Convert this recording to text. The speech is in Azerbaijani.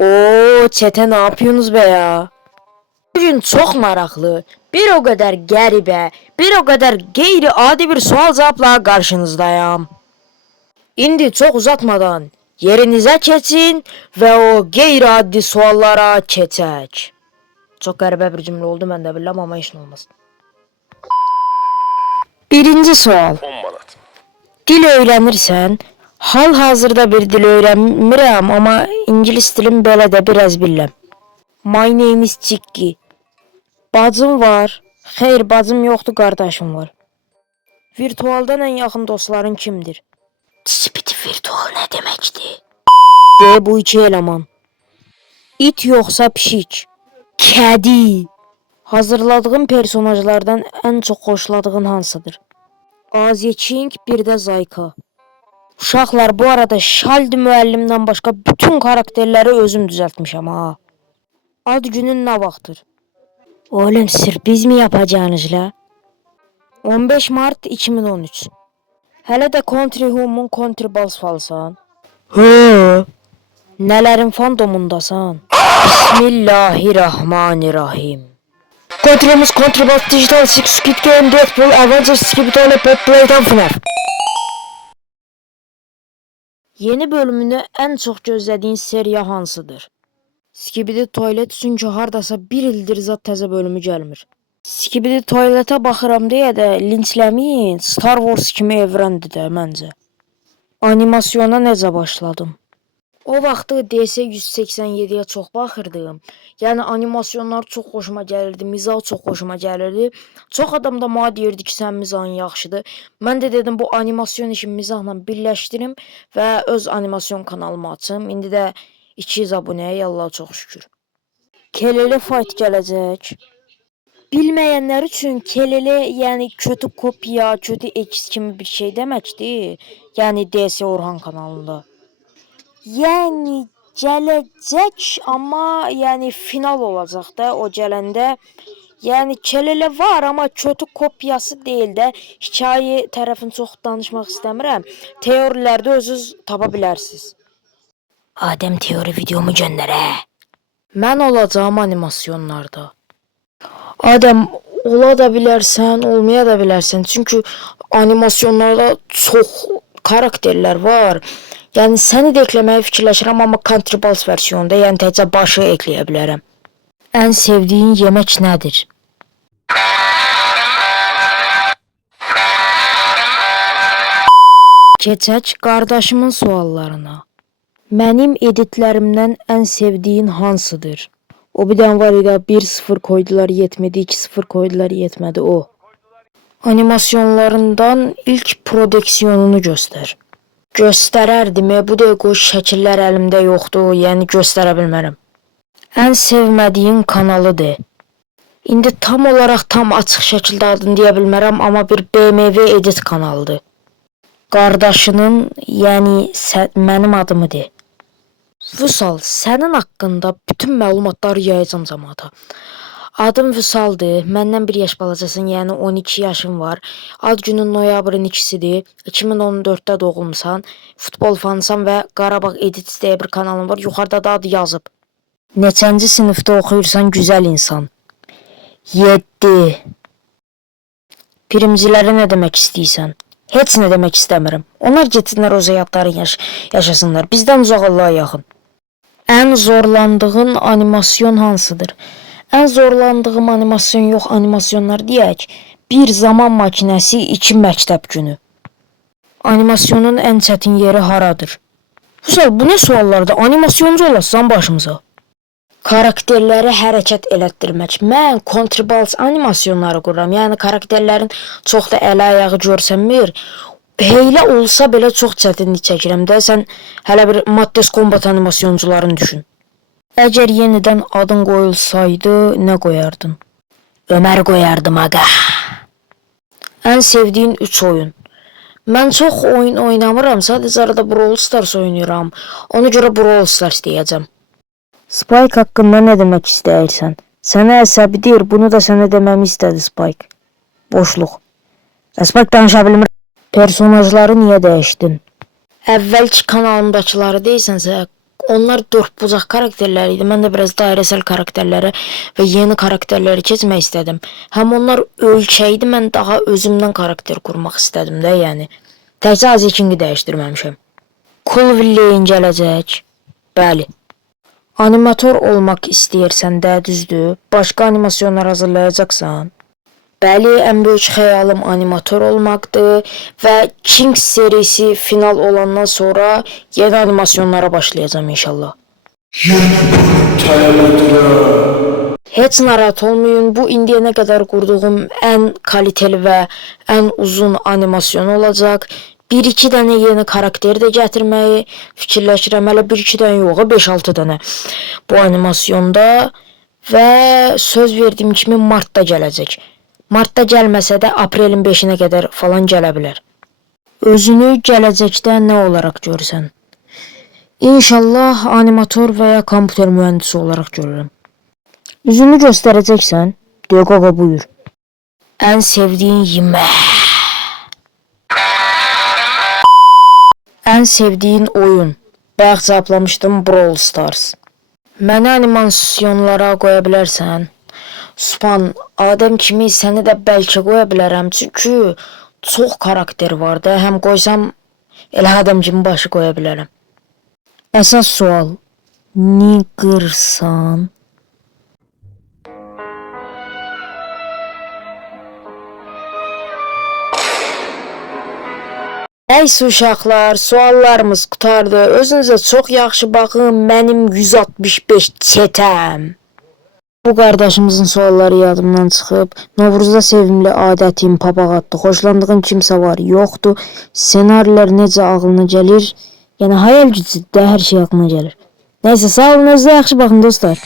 Oo, çete ne yapıyorsunuz be ya? Bugün çok maraqlı, bir o kadar qəribə, bir o kadar qeyri-adi bir sual cevapla karşınızdayım. İndi çok uzatmadan yerinize keçin ve o qeyri-adi suallara keçək. Çok qəribə bir cümle oldu, mən də bilirəm, amma heç nə olmaz. Birinci sual. 10 manat. Dil öğrenirsen, hal-hazırda bir dil öğrenmirəm, amma ingilis dilim belə də biraz bilirəm. My name is Cikki. Bacım var. Xeyr, bacım yoxdur, qardaşım var. Virtualdan ən yaxın dostların kimdir? Çipiti virtual nə deməkdir? Bu iki eleman. İt yoxsa pişik? Kedi. Hazırladığın personajlardan ən çox xoşladığın hansıdır? Azya King, bir də Zayka. Uşaqlar, bu arada Şaldi müəllimdən başqa bütün karakterləri özüm düzəltmişəm ha. Ad günün nə vaxtdır? Oğlum, sürpriz mi yapacağınız la? 15 Mart 2013. Hələ də Country Home'un Country Balls falsan? Hı. Nələrin fandomundasan? Bismillahirrahmanirrahim. Country'miz Country Balls Digital Six Squid Game Deadpool Avengers Skibidi Pop Play'den FNAF. Yeni bölümünü ən çox gözlədiyin seriya hansıdır? Skibidi Toilet, çünki hardasa bir ildir zat təzə bölümü gəlmir. Skibidi Toiletə baxıram deyə də linçləməyin, Star Wars kimi evrəndir də məncə. Animasyona necə başladım? O vaxtı DS-187-yə çox baxırdım. Yəni animasyonlar çox xoşuma gəlirdi, mizah çox xoşuma gəlirdi. Çox adam da mənə deyirdi ki, sən mizahın yaxşıdır. Mən də dedim bu animasyon işini mizahla birləşdirim və öz animasyon kanalımı açım. İndi də 200 abunəyə, Allah çox şükür. Kelele fight gələcək. Bilməyənlər üçün Kelele yəni kötü kopya, kötü X kimi bir şey deməkdir. Yəni DS Orhan kanalında. Yəni gələcək, amma yəni final olacaq da o gələndə. Yəni Kelele var, amma kötü kopyası deyil də. Hikayə tərəfini çox danışmaq istəmirəm. Teorilərdə özünüz tapa bilərsiniz. Adem teori videomu göndər hə. Mən olacağım animasyonlarda. Adem, ola da bilərsən, olmaya da bilərsən. Çünki animasyonlarda çox karakterlər var. Yəni səni də ekləməyi fikirləşirəm, amma Country Balls versiyonunda, yəni təcə başı ekləyə bilərəm. Ən sevdiyin yemək nədir? Keçək qardaşımın suallarına. Mənim editlərimdən ən sevdiyin hansıdır? O bir dənə var idi, 1-0 koydular yetmədi, 2-0 koydular yetmədi o. Animasyonlarından ilk prodüksiyonunu göstər. Göstərərdim, bu dəqiqə o şəkillər əlimdə yoxdur, yəni göstərə bilmərəm. Ən sevmədiyin kanalıdır. İndi tam olaraq tam açıq şəkildə adını deyə bilmərəm, amma bir BMW edit kanalıdır. Qardaşının, yəni mənim adımı de. Vüsal, sənin haqqında bütün məlumatları yayacam cəmaata. Adım Vüsaldır, məndən 1 yaş balacasın, yəni 12 yaşım var. Ad günün noyabrın 2-sidir, 2014-də doğulmusan, futbol fanısan və Qarabağ Edits deyə bir kanalın var, yuxarıda da adı yazıb. Neçənci sinifdə oxuyursan, güzel insan? 7. Primcilərə nə demək istəyirsən? Heç nə demək istəmirəm. Onlar getsinlər o həyatlarını yaşasınlar. Bizdən uzaq Allah'a yaxın. Ən zorlandığın animasyon hansıdır? Ən zorlandığım animasyon yox, animasyonlar deyək. 1 zaman makinəsi, 2 məktəb günü. Animasyonun ən çətin yeri haradır? Bu nə suallardır? Animasyoncu olasın başımıza. Karakterləri hərəkət elətdirmək. Mən Country Balls animasyonları qururam. Yəni karakterlərin çox da əli ayağı görsənmir. Heylə olsa belə çox çətinlik çəkirəm də. Sən hələ bir Maddes Combat animasyoncularını düşün. Əgər yenidən adın qoyulsaydı, nə qoyardın? Ömər qoyardım aga. Ən sevdiyin 3 oyun. Mən çox oyun oynamıram. Sadəcə arada Brawl Stars oynayıram. Ona görə Brawl Stars deyəcəm. Spike haqqında nə demək istəyirsən? Sənə əsəbidir, bunu da sənə deməmi istədi Spike. Boşluq. Spike danışa bilmir. Personajları niyə dəyişdin? Əvvəlki kanalımdakıları deyirsənsə, onlar dördbucaq karakterləri idi. Mən də biraz dairəsel karakterlərə və yeni karakterləri keçmək istədim. Həm onlar ölkəydi, mən daha özümdən karakter qurmaq istədim də, yəni. Təkcə Azikingi dəyişdirməmişəm. Cool Villeyin gələcək. Bəli. Animator olmaq istəyirsən də, düzdür? Başqa animasyonlar hazırlayacaqsan? Bəli, ən böyük xəyalım animator olmaqdır və Kings serisi final olandan sonra yeni animasyonlara başlayacağım inşallah. Heç narahat olmayın, bu indiyənə qədər qurduğum ən kaliteli və ən uzun animasyon olacaq. 1-2 dənə yeni karakter də gətirməyi fikirləşirəm. Hələ 1-2 dənə yox, 5-6 dənə bu animasyonda və söz verdiyim kimi martda gələcək. Martda gəlməsə də aprelin 5-nə qədər falan gələ bilər. Özünü gələcəkdə nə olaraq görürsən? İnşallah animator və ya kompüter mühəndisi olaraq görürəm. Üzünü göstərəcəksən? Deyə qaqa buyur. Ən sevdiyin yemək. Ən sevdiyin oyun. Bayaq cavablamışdım, Brawl Stars. Məni animasyonlara qoya bilərsən? Span, Adəm kimi səni də bəlkə qoya bilərəm, çünki çox karakter var da, həm qoysam elə Adəm kimi başı qoya bilərəm. Əsas sual, ni qırsan? Nəysə uşaqlar, suallarımız qutardı. Özünüzə çox yaxşı baxın, mənim 165 çetəm. Bu qardaşımızın sualları yadımdan çıxıb. Novruzda sevimli adətim, papağatdır. Xoşlandığın kimsə var, yoxdur. Senarilər necə ağlına gəlir? Yəni hayal gücü də hər şey ağlına gəlir. Nəysə, sağ olun, özünüzə yaxşı baxın dostlar.